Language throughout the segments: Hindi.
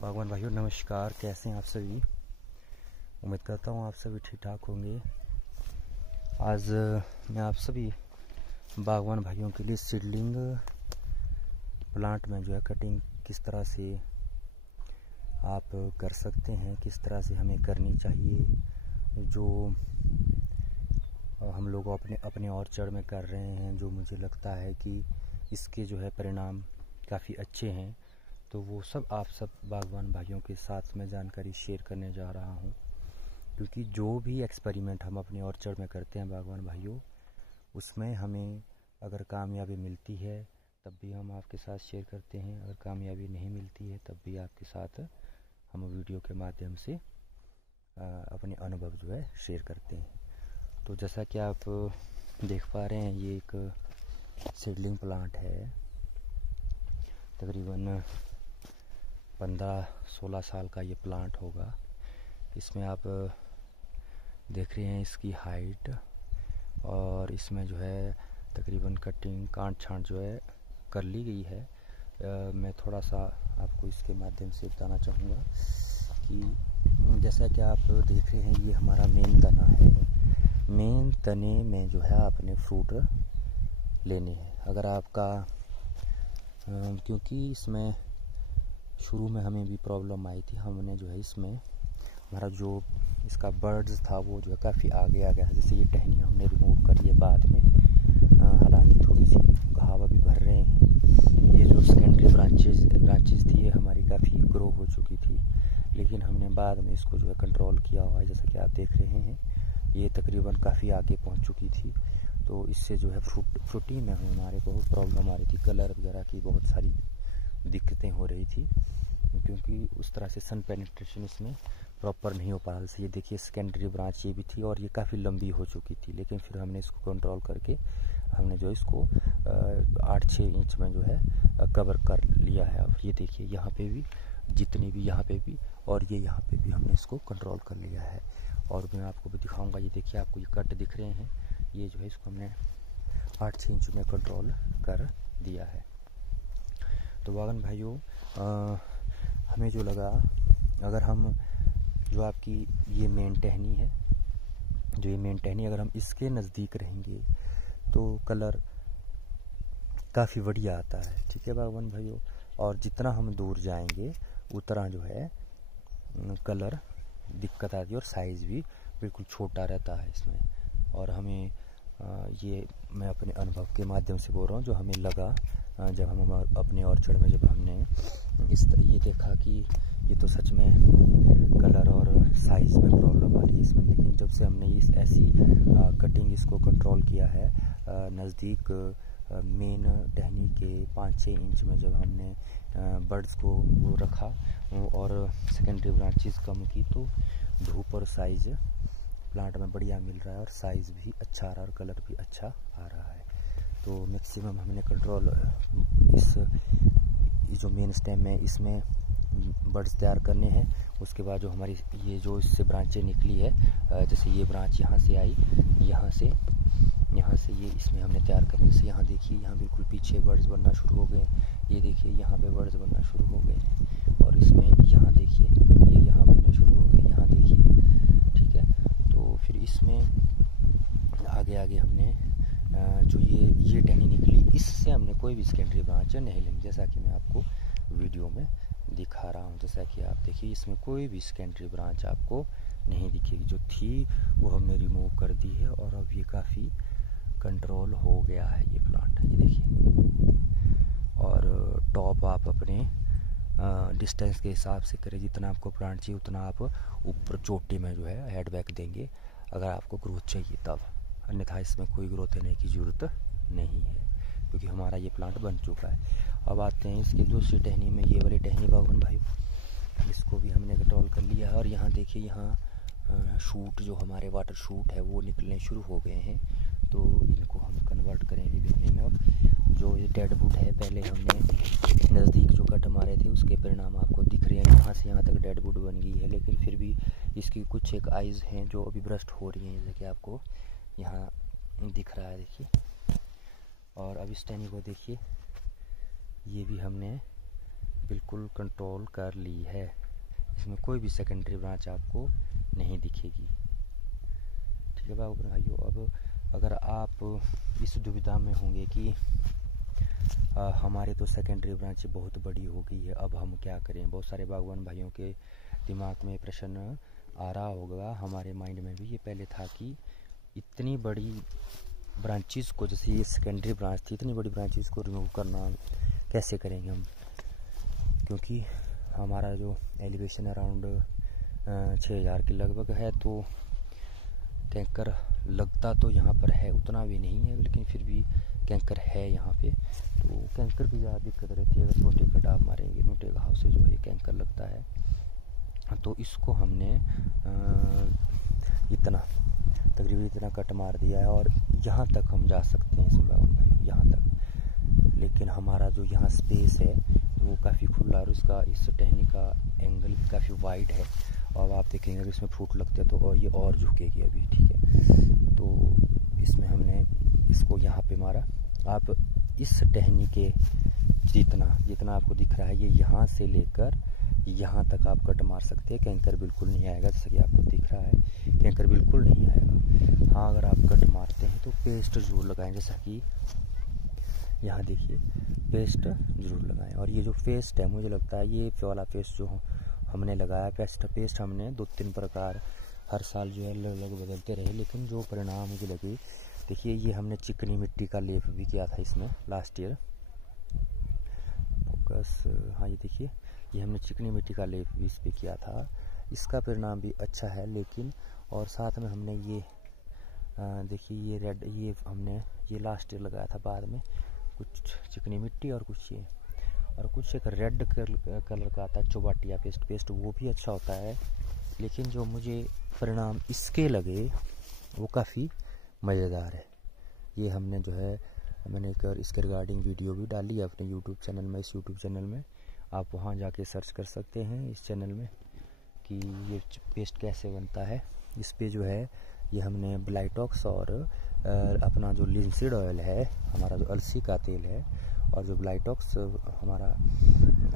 बागवान भाइयों नमस्कार, कैसे हैं आप सभी। उम्मीद करता हूँ आप सभी ठीक ठाक होंगे। आज मैं आप सभी बागवान भाइयों के लिए सीडलिंग प्लांट में जो है कटिंग किस तरह से आप कर सकते हैं, किस तरह से हमें करनी चाहिए, जो हम लोग अपने ऑर्चर्ड में कर रहे हैं, जो मुझे लगता है कि इसके जो है परिणाम काफ़ी अच्छे हैं, तो वो सब आप सब बागवान भाइयों के साथ मैं जानकारी शेयर करने जा रहा हूँ। क्योंकि जो भी एक्सपेरिमेंट हम अपने ऑर्चर्ड में करते हैं बागवान भाइयों, उसमें हमें अगर कामयाबी मिलती है तब भी हम आपके साथ शेयर करते हैं, अगर कामयाबी नहीं मिलती है तब भी आपके साथ हम वीडियो के माध्यम से अपने अनुभव जो है शेयर करते हैं। तो जैसा कि आप देख पा रहे हैं, ये एक सीडलिंग प्लांट है, तकरीबन 15-16 साल का ये प्लांट होगा। इसमें आप देख रहे हैं इसकी हाइट, और इसमें जो है तकरीबन कटिंग काट छांट जो है कर ली गई है। मैं थोड़ा सा आपको इसके माध्यम से बताना चाहूँगा कि जैसा कि आप देख रहे हैं, ये हमारा मेन तना है। मेन तने में जो है आपने फ्रूट लेने हैं। अगर आपका क्योंकि इसमें शुरू में हमें भी प्रॉब्लम आई थी, हमने जो है इसमें हमारा जो इसका बर्ड्स था वो जो है काफ़ी आगे आ गया है। जैसे ये टहनियाँ हमने रिमूव करी है बाद में, हालांकि थोड़ी सी घाव अभी भर रहे हैं। ये जो सेकेंडरी ब्रांचेस थी, ये हमारी काफ़ी ग्रो हो चुकी थी, लेकिन हमने बाद में इसको जो है कंट्रोल किया हुआ है। जैसा कि आप देख रहे हैं, ये तकरीबन काफ़ी आगे पहुँच चुकी थी, तो इससे जो है फ्रूटी में हमारे बहुत प्रॉब्लम आ रही थी, कलर वगैरह की बहुत सारी दिक्कतें हो रही थी, क्योंकि उस तरह से सन पेनिट्रेशन इसमें प्रॉपर नहीं हो पा रहा। जैसे ये देखिए सेकेंडरी ब्रांच ये भी थी और ये काफ़ी लंबी हो चुकी थी, लेकिन फिर हमने इसको कंट्रोल करके हमने जो इसको 8-6 इंच में जो है कवर कर लिया है। अब ये देखिए यहाँ पे भी, जितनी भी यहाँ पे भी, और ये यहाँ पे भी हमने इसको कंट्रोल कर लिया है। और मैं आपको भी दिखाऊँगा, ये देखिए आपको ये कट दिख रहे हैं, ये जो है इसको हमने 8-6 इंच में कंट्रोल कर दिया है। तो बागवान भाइयों, हमें जो लगा, अगर हम जो आपकी ये मेन टहनी है, जो ये मेन टहनी अगर हम इसके नज़दीक रहेंगे तो कलर काफ़ी बढ़िया आता है। ठीक है बागवान भाइयों, और जितना हम दूर जाएंगे उतना जो है कलर दिक्कत आती है, और साइज़ भी बिल्कुल छोटा रहता है इसमें। और हमें ये मैं अपने अनुभव के माध्यम से बोल रहा हूँ, जो हमें लगा जब हम अपने ऑर्चर्ड में जब हमने ये देखा कि ये तो सच में कलर और साइज़ में प्रॉब्लम आ रही है इसमें। लेकिन जब से हमने इस ऐसी कटिंग इसको कंट्रोल किया है, नज़दीक मेन टहनी के 5-6 इंच में जब हमने बर्ड्स को वो रखा और सेकेंडरी ब्रांचेस कम की, तो धूप और साइज़ प्लांट में बढ़िया मिल रहा है, और साइज़ भी अच्छा आ रहा है, और कलर भी अच्छा आ रहा है। तो मैक्सिमम हमने कंट्रोल इस जो मेन स्टेम है इसमें बर्ड्स तैयार करने हैं। उसके बाद जो हमारी ये जो इससे ब्रांचें निकली है, जैसे ये ब्रांच यहाँ से आई, यहाँ से ये इसमें हमने तैयार करने। जैसे यहाँ देखिए, यहाँ बिल्कुल पीछे बर्ड्स बनना शुरू हो गए। ये देखिए यहाँ पे बर्ड्स बनना शुरू हो गए हैं, और इसमें यहाँ देखिए ये यहाँ बनने शुरू हो गए, यहाँ देखिए। ठीक है, तो फिर इसमें आगे हमने जो ये टहनी निकली, इससे हमने कोई भी सेकेंडरी ब्रांच नहीं लेंगे, जैसा कि मैं आपको वीडियो में दिखा रहा हूँ। जैसा कि आप देखिए, इसमें कोई भी सेकेंडरी ब्रांच आपको नहीं दिखेगी, जो थी वो हमने रिमूव कर दी है, और अब ये काफ़ी कंट्रोल हो गया है ये प्लांट। ये देखिए, और टॉप आप अपने डिस्टेंस के हिसाब से करें, जितना आपको प्लांट चाहिए उतना आप ऊपर चोटी में जो है हेड बैक देंगे, अगर आपको ग्रोथ चाहिए तब। अन्यथा इसमें कोई ग्रोथ देने की ज़रूरत नहीं है, क्योंकि हमारा ये प्लांट बन चुका है। अब आते हैं इसकी दूसरी टहनी में, ये वाली टहनी बागवान भाई, इसको भी हमने कंट्रोल कर लिया है। और यहाँ देखिए, यहाँ शूट जो हमारे वाटर शूट है वो निकलने शुरू हो गए हैं, तो इनको हम कन्वर्ट करेंगे बिकने में। अब जो ये डेड वुड है, पहले हमने नज़दीक जो कट मारे थे उसके परिणाम आपको दिख रहे हैं, यहाँ से यहाँ तक डेड वुड बन गई है, लेकिन फिर भी इसकी कुछ एक आइज़ हैं जो अभी ब्रस्ट हो रही हैं, जैसे कि आपको यहाँ दिख रहा है, देखिए। और अब इस टहनी को देखिए, ये भी हमने बिल्कुल कंट्रोल कर ली है। इसमें कोई भी सेकेंडरी ब्रांच आपको नहीं दिखेगी। ठीक है भाइयों, अब अगर आप इस दुविधा में होंगे कि हमारे तो सेकेंडरी ब्रांच बहुत बड़ी हो गई है, अब हम क्या करें। बहुत सारे बागवान भाइयों के दिमाग में प्रश्न आ रहा होगा, हमारे माइंड में भी ये पहले था कि इतनी बड़ी ब्रांचेस को, जैसे ये सेकेंडरी ब्रांच थी, इतनी बड़ी ब्रांचेस को रिमूव करना कैसे करेंगे हम, क्योंकि हमारा जो एलिवेशन अराउंड 6000 के लगभग है, तो कैंकर लगता तो यहाँ पर है, उतना भी नहीं है, लेकिन फिर भी कैंकर है यहाँ पे। तो कैंकर की ज़्यादा दिक्कत रहती है, अगर छोटे कट आप मारेंगे मोटे घाव से जो है कैंकर लगता है। तो इसको हमने तकरीबन इतना कट मार दिया है, और यहाँ तक हम जा सकते हैं इसमें बागवान भाई, यहाँ तक। लेकिन हमारा जो यहाँ स्पेस है वो काफ़ी खुला, और इसका इस टहनी का एंगल भी काफ़ी वाइड है। और आप देखेंगे अगर इसमें फ्रूट लगते हैं तो और ये और झुकेगी अभी। ठीक है, तो इसमें हमने इसको यहाँ पे मारा। आप इस टहनी के जितना आपको दिख रहा है, ये यहाँ से लेकर यहाँ तक आप कट मार सकते हैं, कैंकर बिल्कुल नहीं आएगा। जैसा कि आपको दिख रहा है कैंकर बिल्कुल नहीं आएगा। हाँ, अगर आप कट मारते हैं तो पेस्ट जरूर लगाएं, जैसा कि यहाँ देखिए पेस्ट जरूर लगाएं। और ये जो पेस्ट है, मुझे लगता है ये वाला पेस्ट जो हमने लगाया, पेस्ट हमने 2-3 प्रकार हर साल जो है अलग बदलते रहे, लेकिन जो परिणाम मुझे लगे, देखिए ये हमने चिकनी मिट्टी का लेप भी किया था इसमें लास्ट ईयर। फोकस, हाँ ये देखिए, ये हमने चिकनी मिट्टी का लेप भी इस पर किया था, इसका परिणाम भी अच्छा है। लेकिन और साथ में हमने ये देखिए ये रेड, ये हमने ये लास्ट ईयर लगाया था, बाद में कुछ चिकनी मिट्टी और कुछ ये, और कुछ एक रेड कलर का आता है चौबाटिया पेस्ट, वो भी अच्छा होता है। लेकिन जो मुझे परिणाम इसके लगे वो काफ़ी मज़ेदार है। ये हमने जो है, मैंने एक इसके रिगार्डिंग वीडियो भी डाली है अपने यूट्यूब चैनल में। इस यूट्यूब चैनल में आप वहाँ जाके सर्च कर सकते हैं इस चैनल में कि ये पेस्ट कैसे बनता है। इस पे जो है ये हमने ब्लाइटॉक्स और अपना जो लिंसीड ऑयल है, हमारा जो अलसी का तेल है, और जो ब्लाइटॉक्स हमारा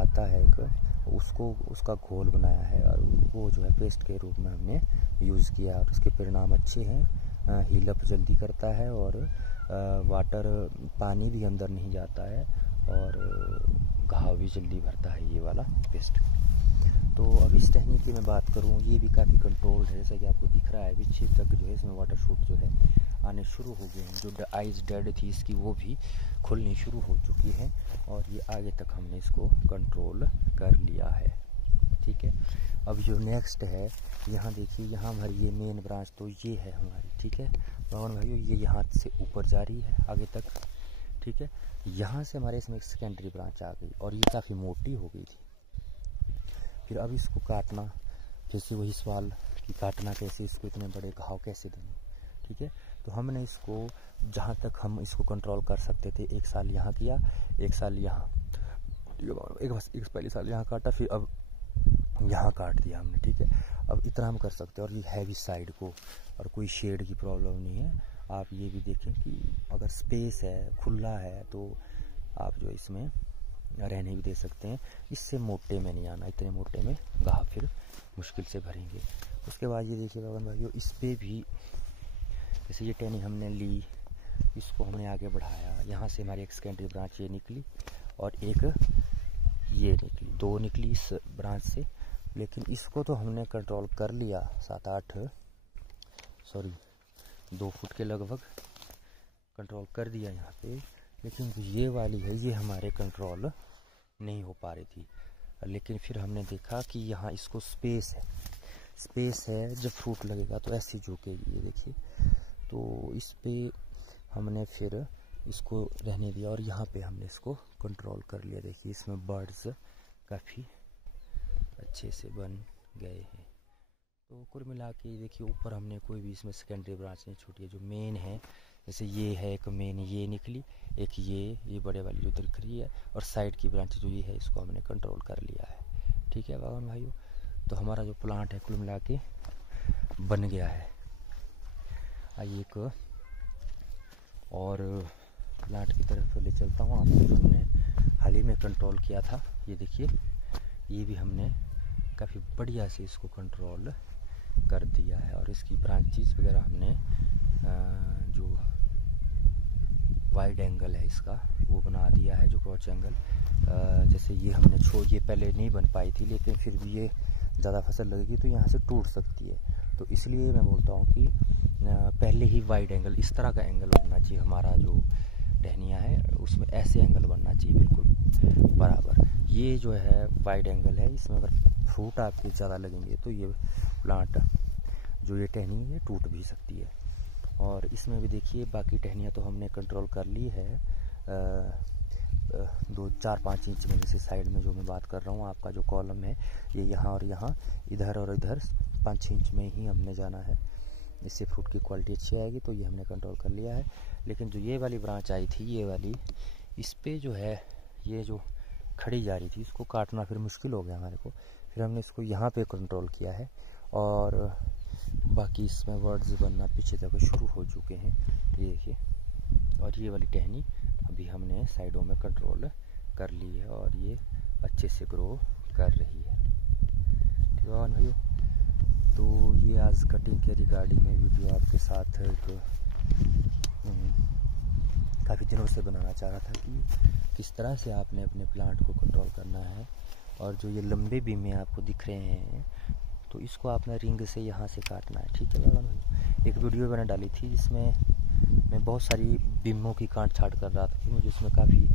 आता है एक, उसका घोल बनाया है, और वो जो है पेस्ट के रूप में हमने यूज़ किया, और उसके परिणाम अच्छे हैं। हीलअप जल्दी करता है, और वाटर पानी भी अंदर नहीं जाता है, और घाव भी जल्दी भरता है ये वाला पेस्ट। तो अब इस टहनी की मैं बात करूँ, ये भी काफ़ी कंट्रोल्ड है, जैसा कि आपको दिख रहा है। पीछे तक जो है इसमें वाटर शूट जो है आने शुरू हो गए हैं, जो आइज डेड थी इसकी वो भी खुलनी शुरू हो चुकी है, और ये आगे तक हमने इसको कंट्रोल कर लिया है। ठीक है, अब जो नेक्स्ट है, यहाँ देखिए, यहाँ हमारी ये मेन ब्रांच तो ये है हमारी। ठीक है बागवान भाइयों, ये यहाँ से ऊपर जा रही है आगे तक। ठीक है, यहाँ से हमारे इसमें एक सेकेंडरी ब्रांच आ गई, और ये काफ़ी मोटी हो गई थी। फिर अब इसको काटना, फिर से वही सवाल कि काटना कैसे, इसको इतने बड़े घाव कैसे देंगे। ठीक है, तो हमने इसको जहाँ तक हम इसको कंट्रोल कर सकते थे, 1 साल यहाँ किया, 1 साल यहाँ, एक पहले साल यहाँ काटा, फिर अब यहाँ काट दिया हमने। ठीक है, अब इतना हम कर सकते हैं। और ये हैवी साइड को, और कोई शेड की प्रॉब्लम नहीं है। आप ये भी देखें कि अगर स्पेस है, खुला है, तो आप जो इसमें रहने भी दे सकते हैं। इससे मोटे में नहीं आना, इतने मोटे में घाव फिर मुश्किल से भरेंगे। उसके बाद ये देखिए बागवान भाइयों, इस पर भी जैसे ये टहनी हमने ली, इसको हमने आगे बढ़ाया, यहाँ से हमारी एक सेकेंडरी ब्रांच ये निकली, और एक ये निकली, 2 निकली इस ब्रांच से। लेकिन इसको तो हमने कंट्रोल कर लिया, 2 फुट के लगभग कंट्रोल कर दिया यहाँ पे। लेकिन जो ये वाली है, ये हमारे कंट्रोल नहीं हो पा रही थी। लेकिन फिर हमने देखा कि यहाँ इसको स्पेस है, जब फ्रूट लगेगा तो ऐसी झुकेगी, ये देखिए। तो इस पे हमने फिर इसको रहने दिया, और यहाँ पे हमने इसको कंट्रोल कर लिया। देखिए इसमें बर्ड्स काफ़ी अच्छे से बन गए हैं। तो कुल मिला के देखिए, ऊपर हमने कोई भी इसमें सेकेंडरी ब्रांच नहीं छूटी है। जो मेन है, जैसे ये है एक मेन, ये निकली, एक ये बड़े वाली जो दिख रही है, और साइड की ब्रांच जो ये है, इसको हमने कंट्रोल कर लिया है। ठीक है बागवान भाइयों, तो हमारा जो प्लांट है कुल मिला के बन गया है। आइए एक और प्लांट की तरफ ले चलता हूँ। आपको जो हमने हाल ही में कंट्रोल किया था, ये देखिए, ये भी हमने काफ़ी बढ़िया से इसको कंट्रोल कर दिया है। और इसकी ब्रांचेस वगैरह हमने जो वाइड एंगल है इसका वो बना दिया है, जो क्रॉच एंगल। जैसे ये हमने ये पहले नहीं बन पाई थी, लेकिन फिर भी ये ज़्यादा फसल लगेगी तो यहाँ से टूट सकती है। तो इसलिए मैं बोलता हूँ कि पहले ही वाइड एंगल, इस तरह का एंगल बनना चाहिए। हमारा जो टहनिया है उसमें ऐसे एंगल बनना चाहिए बिल्कुल बराबर। ये जो है वाइड एंगल है, इसमें अगर फ्रूट आपके ज़्यादा लगेंगे तो ये प्लांट जो ये टहनी है ये टूट भी सकती है। और इसमें भी देखिए, बाकी टहनियाँ तो हमने कंट्रोल कर ली है 2-4-5 इंच में। जैसे साइड में जो मैं बात कर रहा हूँ, आपका जो कॉलम है ये यहाँ और यहाँ, इधर और इधर 5-6 इंच में ही हमने जाना है। इससे फ्रूट की क्वालिटी अच्छी आएगी, तो ये हमने कंट्रोल कर लिया है। लेकिन जो ये वाली ब्रांच आई थी, ये वाली, इस पे जो है ये जो खड़ी जा रही थी, इसको काटना फिर मुश्किल हो गया हमारे को। फिर हमने इसको यहाँ पे कंट्रोल किया है, और बाकी इसमें वर्ड्स बनना पीछे तक शुरू हो चुके हैं, ये देखिए। और ये वाली टहनी अभी हमने साइडों में कंट्रोल कर ली है, और ये अच्छे से ग्रो कर रही है। ठीक है भाइयों, तो ये आज कटिंग के रिगार्डिंग में वीडियो आपके साथ काफ़ी दिनों से बनाना चाह रहा था कि किस तरह से आपने अपने प्लांट को कंट्रोल करना है। और जो ये लंबे बीमें आपको दिख रहे हैं, तो इसको आपने रिंग से यहाँ से काटना है। ठीक है भाई, एक वीडियो मैंने डाली थी जिसमें मैं बहुत सारी बीमों की काट छाट कर रहा था, कि मुझे उसमें काफ़ी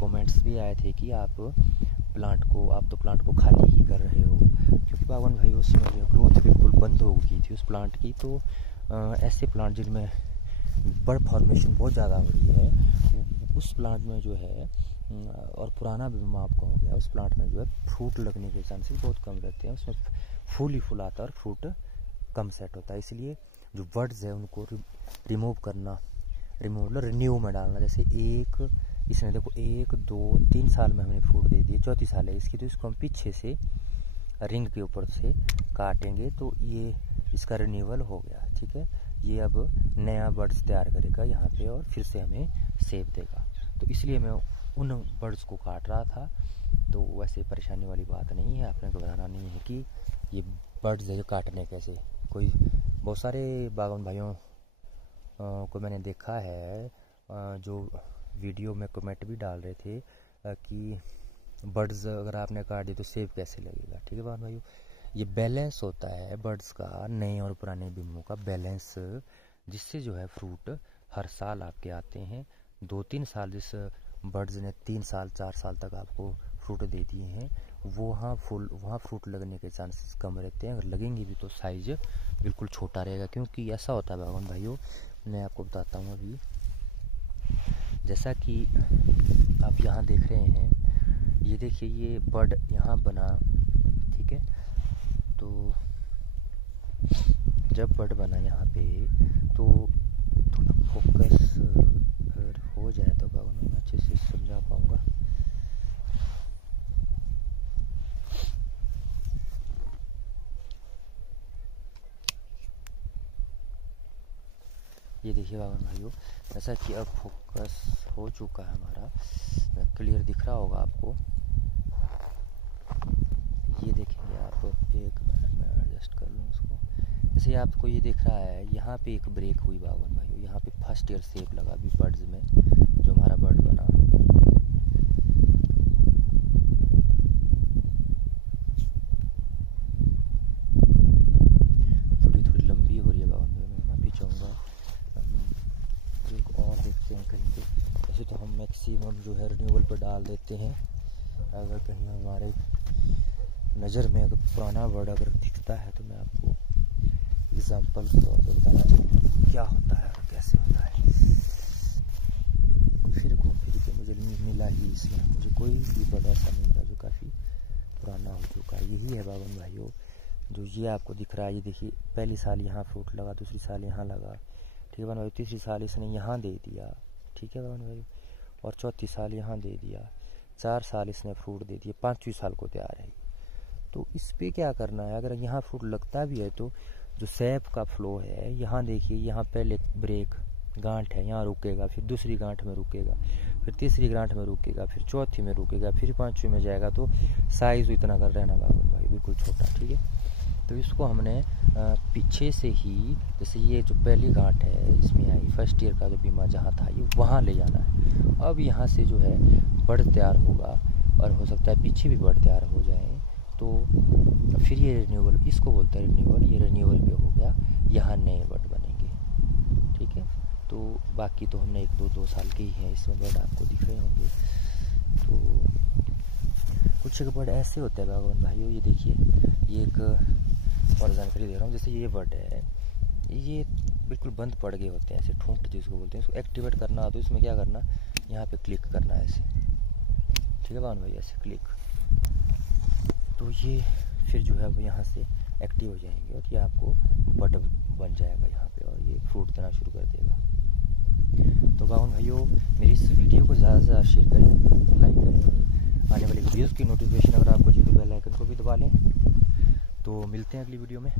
कमेंट्स भी आए थे कि आप तो प्लांट को खाली ही कर रहे हो, क्योंकि बागवान भाई उसमें जो ग्रोथ बिल्कुल बंद हो गई थी उस प्लांट की। तो ऐसे प्लांट जिनमें बर्ड फॉर्मेशन बहुत ज़्यादा हो रही है, उस प्लांट में जो है, और पुराना बीमा आपका हो गया, उस प्लांट में जो है फ्रूट लगने के चांसेस बहुत कम रहते हैं। उसमें फूल ही फूल आता है और फ्रूट कम सेट होता है। इसलिए जो बर्ड्स है उनको रिमूव रिन्यू में डालना। जैसे इसने देखो 1, 2, 3 साल में हमने फ्रूट दे दिए, चौथी साल है इसकी, तो इसको हम पीछे से रिंग के ऊपर से काटेंगे तो ये इसका रिन्यूअल हो गया। ठीक है, ये अब नया बर्ड्स तैयार करेगा यहाँ पे और फिर से हमें सेब देगा। तो इसलिए मैं उन बर्ड्स को काट रहा था। तो वैसे परेशानी वाली बात नहीं है, आपने घबराना नहीं है कि ये बर्ड्स है काटने कैसे। बहुत सारे बागवान भाइयों को मैंने देखा है जो वीडियो में कमेंट भी डाल रहे थे कि बर्ड्स अगर आपने काट दी तो सेब कैसे लगेगा। ठीक है बागवान भाइयों, ये बैलेंस होता है बर्ड्स का, नए और पुराने बीमों का बैलेंस, जिससे जो है फ्रूट हर साल आपके आते हैं। 2-3 साल जिस बर्ड्स ने 3 साल 4 साल तक आपको फ्रूट दे दिए हैं, वहाँ फ्रूट लगने के चांसेस कम रहते हैं। अगर लगेंगे भी तो साइज बिल्कुल छोटा रहेगा, क्योंकि ऐसा होता है बागवान भाइयों, मैं आपको बताता हूँ अभी। जैसा कि आप यहाँ देख रहे हैं, ये देखिए ये बर्ड यहाँ बना, ठीक है। तो जब बर्ड बना यहाँ पे, तो थोड़ा फोकस अगर हो जाए तो बाबा मैं अच्छे से समझा पाऊँगा। ये देखिए बाबा भाइयों, जैसा कि अब फोकस हो चुका है हमारा, क्लियर दिख रहा होगा आपको। ये देखेंगे आप, 1 मिनट में एडजस्ट कर लूँ इसको। जैसे आपको ये दिख रहा है, यहाँ पे एक ब्रेक हुई बागवान भाइयों, यहाँ पे फर्स्ट ईयर सेप लगा अभी बर्ड्स में, जो हमारा बर्ड बना। थोड़ी लंबी हो रही है बागवान भाइयों, मैं माफी चाहूँगा। एक और देखते हैं कहीं पे। वैसे तो हम मैक्सिमम जो है रिन्यूअल पर डाल देते हैं। अगर कहीं हमारे नज़र में अगर पुराना बर्ड अगर दिखता है तो मैं आपको एग्जाम्पल के तौर पर बताना चाहूँगा क्या होता है और कैसे होता है। फिर घूम फिर के मुझे मिला ही इसमें, मुझे कोई भी बर्ड ऐसा नहीं मिला जो काफ़ी पुराना हो चुका है। यही है बागवान भाइयों, जो ये आपको दिख रहा है। ये देखिए, पहली साल यहाँ फ्रूट लगा, दूसरी साल यहाँ लगा, ठीक है बागवान भाई, तीसरी साल इसने यहाँ दे दिया, ठीक है बागवान भाई, और चौथी साल यहाँ दे दिया, 4 साल इसने फ्रूट दे दिए, 5वीं साल को तैयार है। तो इस पे क्या करना है, अगर यहाँ फ्रूट लगता भी है तो जो सैप का फ्लो है, यहाँ देखिए, यहाँ पहले ब्रेक गांठ है यहाँ रुकेगा, फिर दूसरी गांठ में रुकेगा, फिर तीसरी गांठ में रुकेगा, फिर चौथी में रुकेगा, फिर पांचवी में जाएगा। तो साइज़ इतना कर रहे हैं ना बावन भाई, बिल्कुल छोटा। ठीक है, तो इसको हमने पीछे से ही, जैसे ये जो पहली गांठ है इसमें आई, फर्स्ट ईयर का जो बीमा जहाँ था ये वहाँ ले जाना है। अब यहाँ से जो है बड़ तैयार होगा और हो सकता है पीछे भी बड़ तैयार हो जाए, तो फिर ये रिन्यूअल, इसको बोलते हैं रिन्यूअल। ये रिन्यूअल पे हो गया, यहाँ नए बर्ड बनेंगे। ठीक है, तो बाकी तो हमने 1-2 साल के ही हैं इसमें बर्ड, आपको दिख रहे होंगे। तो कुछ एक बर्ड ऐसे होते हैं बागवान भाइयों, ये देखिए, ये एक और जानकारी दे रहा हूँ। जैसे ये बर्ड है, ये बिल्कुल बंद पड़ गए होते हैं, ऐसे ठूंठ जिसको बोलते हैं। इसको एक्टिवेट करना हो तो इसमें क्या करना, यहाँ पे क्लिक करना है ऐसे। ठीक है बागवान भाई, ऐसे क्लिक, तो ये फिर जो है अब यहाँ से एक्टिव हो जाएंगे और ये आपको बर्ड बन जाएगा यहाँ पे, और ये फ्रूट देना शुरू कर देगा। तो बागवान भाइयों, मेरी इस वीडियो को ज़्यादा से ज़्यादा शेयर करें, लाइक करें, आने वाली वीडियोज़ की नोटिफिकेशन अगर आपको चाहिए तो बेल आइकन को भी दबा लें। तो मिलते हैं अगली वीडियो में।